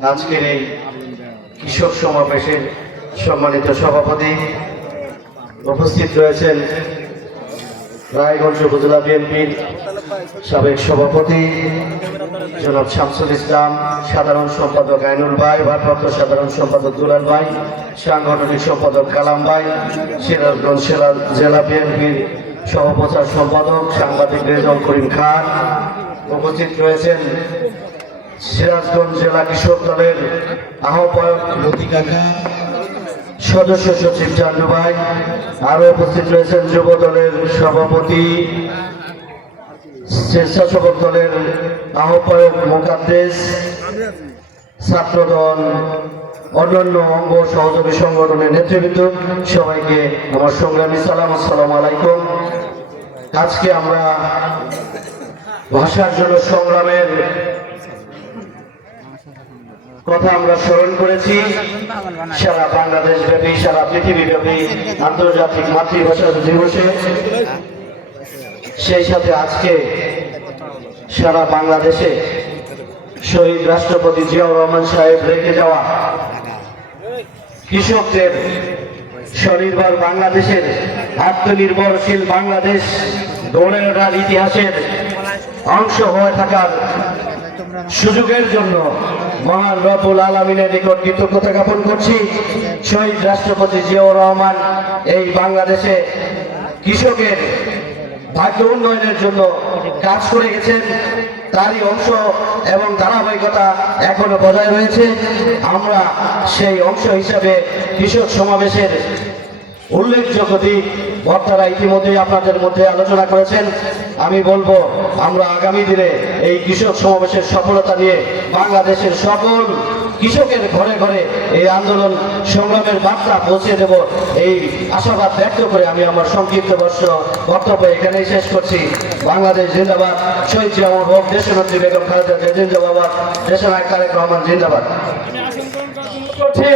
আজকের এই কৃষক সমাবেশের সম্মানিত সভাপতি উপস্থিত রয়েছেন রায়গঞ্জ উপজেলা বিএনপির সাবেক সভাপতি জনাব শামসুল ইসলাম, সাধারণ সম্পাদক আইনুল ভাই, ভারপ্রাপ্ত সাধারণ সম্পাদক দুলাল ভাই, সাংগঠনিক সম্পাদক কালাম ভাই, সিরাজগঞ্জ জেলা বিএনপির সহপ্রচার সম্পাদক সাংবাদিক রেজাউল করিম খান। উপস্থিত রয়েছেন সিরাজগঞ্জ জেলা কৃষক দলের আহ্বায়ক লতিকা খান, সদস্য সচিব চান্নু ভাই, আরো উপস্থিত রয়েছেন যুব দলের সভাপতি, স্বেচ্ছাসেবক দলের আহ্বায়ক মোকাদ্দেস, ছাত্রদল, অন্যান্য অঙ্গ সহযোগী সংগঠনের নেতৃবৃন্দ, সবাইকে আমার সংগ্রামী সালাম, আসসালামু আলাইকুম। আজকে আমরা ভাষার জন্য সংগ্রামের কথা আমরা স্মরণ করেছি। সারা বাংলাদেশ ব্যাপী, সারা পৃথিবী ব্যাপী আন্তর্জাতিক মাতৃভাষা দিবসে, সেই সাথে আজকে সারা বাংলাদেশে শহীদ রাষ্ট্রপতি জিয়াউর রহমান সাহেব রেখে যাওয়া কৃষকদের স্বনির্ভর বাংলাদেশের, আত্মনির্ভরশীল বাংলাদেশ গড়ে ওঠার ইতিহাসের অংশ হয়ে থাকার সুযোগের জন্য মহান রব্বুল আলামিনের নিকট কৃতজ্ঞতা জ্ঞাপন করছি। শহীদ রাষ্ট্রপতি জিয়াউর রহমান এই বাংলাদেশে কৃষকের ভাগ্য উন্নয়নের জন্য কাজ করে গেছেন, তারই অংশ এবং ধারাবাহিকতা এখনো বজায় রয়েছে। আমরা সেই অংশ হিসাবে কৃষক সমাবেশের উল্লেখযোগ্য দিক বক্তারা ইতিমধ্যে আপনাদের মধ্যে আলোচনা করেছেন। আমি বলবো আমরা আগামী দিনে এই কৃষক সমাবেশের সফলতা নিয়ে বাংলাদেশের সকল কৃষকের ঘরে ঘরে এই আন্দোলন সংগ্রামের বার্তা পৌঁছে দেব, এই আশাবাদ ব্যক্ত করে আমি আমার সংক্ষিপ্ত বক্তব্য এখানেই শেষ করছি। বাংলাদেশ জিন্দাবাদ, শহীদ জিয়াউর হক, দেশনেত্রী বেগম খালেদা জিয়া জিন্দাবাদ, দেশনায়ক তারেক রহমান জিন্দাবাদ।